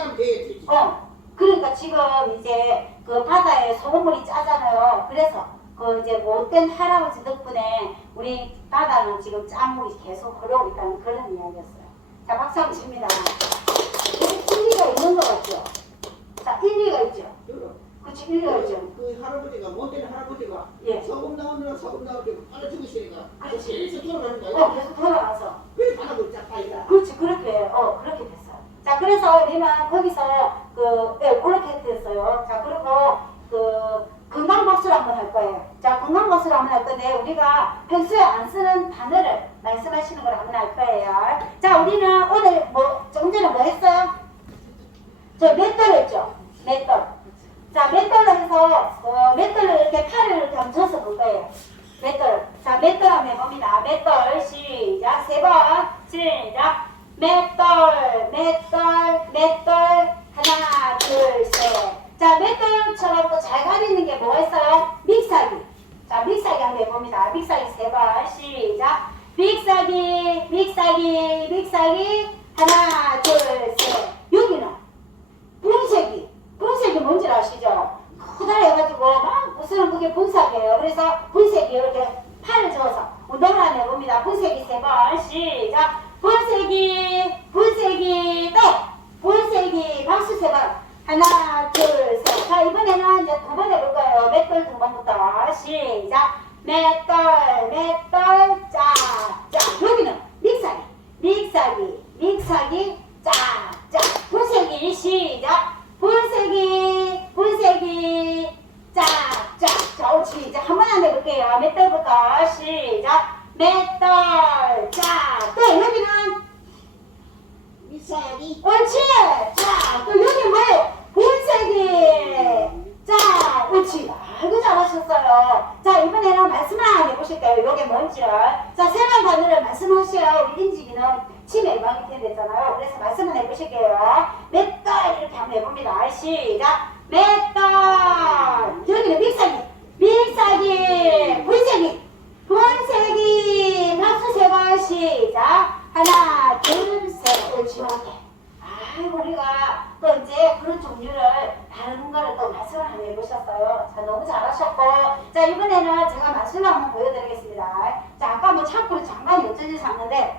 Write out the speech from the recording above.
사람 돼야지. 어, 그러니까 지금 이제 그 바다에 소금물이 짜잖아요. 그래서 그 이제 못된 할아버지 덕분에 우리 바다는 지금 짠물이 계속 흐르고 있다는 그런 이야기였어요. 자, 박수 한번 칩니다. 이게 일리가 있는 것 같죠? 자, 일리가 있죠? 그치, 일리가 있죠? 그 할아버지가 못된 할아버지가 예. 소금 나오느라 소금 나오게 빨아 죽으시니까 그렇지. 제일 돌아가는 어, 거야. 계속 돌아가서. 그래 바닥을 쫙 빠이다. 그렇지, 그렇게, 어, 그렇게 됐어요. 자, 그래서 우리는 거기서 그, 예, 그렇게 됐어요. 자, 그리고 그, 건강박수를 한번 할 거예요. 자, 건강박수를 한번 할 건데, 우리가 평소에 안 쓰는 단어를 말씀하시는 걸 한번 할 거예요. 자, 우리는 오늘 뭐, 조금 전에 뭐 했어요? 저 맷돌 했죠? 맷돌. 자, 맷돌로 해서, 어, 맷돌로 이렇게 팔을 얹혀서 볼 거예요. 맷돌. 자, 맷돌 한번 해봅니다. 맷돌, 시작. 세 번. 시작. 맷돌, 맷돌, 맷돌. 하나, 둘, 셋. 자, 맷돌처럼 또 잘 가리는 게 뭐가 있어요? 믹사기. 자, 믹사기 한번 해봅니다. 믹사기 세 번. 시작. 믹사기, 믹사기. 하나, 둘, 셋. 여기는 분쇄기. 분쇄기 뭔지 아시죠? 커다래 해가지고 막 부수는 그게 분쇄기예요. 그래서 분쇄기 이렇게 팔을 저어서 운동을 한번 해봅니다. 분쇄기 세 번. 시작. 분쇄기, 분쇄기, 또 분쇄기. 박수 세 번. 하나, 둘, 셋. 자, 이번에는 이제 두 번 해볼 거예요. 맷돌 두 번부터. 시작. 맷돌, 맷돌, 짜, 짜. 여기는 믹사기, 믹사기, 믹사기, 짜, 짜. 분쇄기, 시작. 분쇄기, 분쇄기, 짜, 짜. 자, 옳지. 이제 한 번 안 해볼게요. 맷돌부터. 시작. 맷돌, 짜. 또 여기는 미사기. 옳지! 자, 또 여기 뭐예요? 본색이! 자, 옳지. 아이고, 잘하셨어요. 자, 이번에는 말씀을 한번 해보실게요. 요게 뭔지를. 자, 세번 단어를 말씀하셔야 우리 인지기는 치매 예방이 된댔잖아요. 해보실게요. 맷돌! 이렇게 한번 해봅니다. 시작! 맷돌! 여기는 믹사기! 믹사기! 본색이! 본색이! 박수 세 번 시작! 하나, 둘, 셋. 옳지, 이렇게. 아이고, 우리가 또 이제 그런 종류를 다른 거를 또 말씀을 한번 해보셨어요. 자, 너무 잘하셨고. 자, 이번에는 제가 말씀을 한번 보여드리겠습니다. 자, 아까 뭐 창고를 잠깐 어쩐지 샀는데,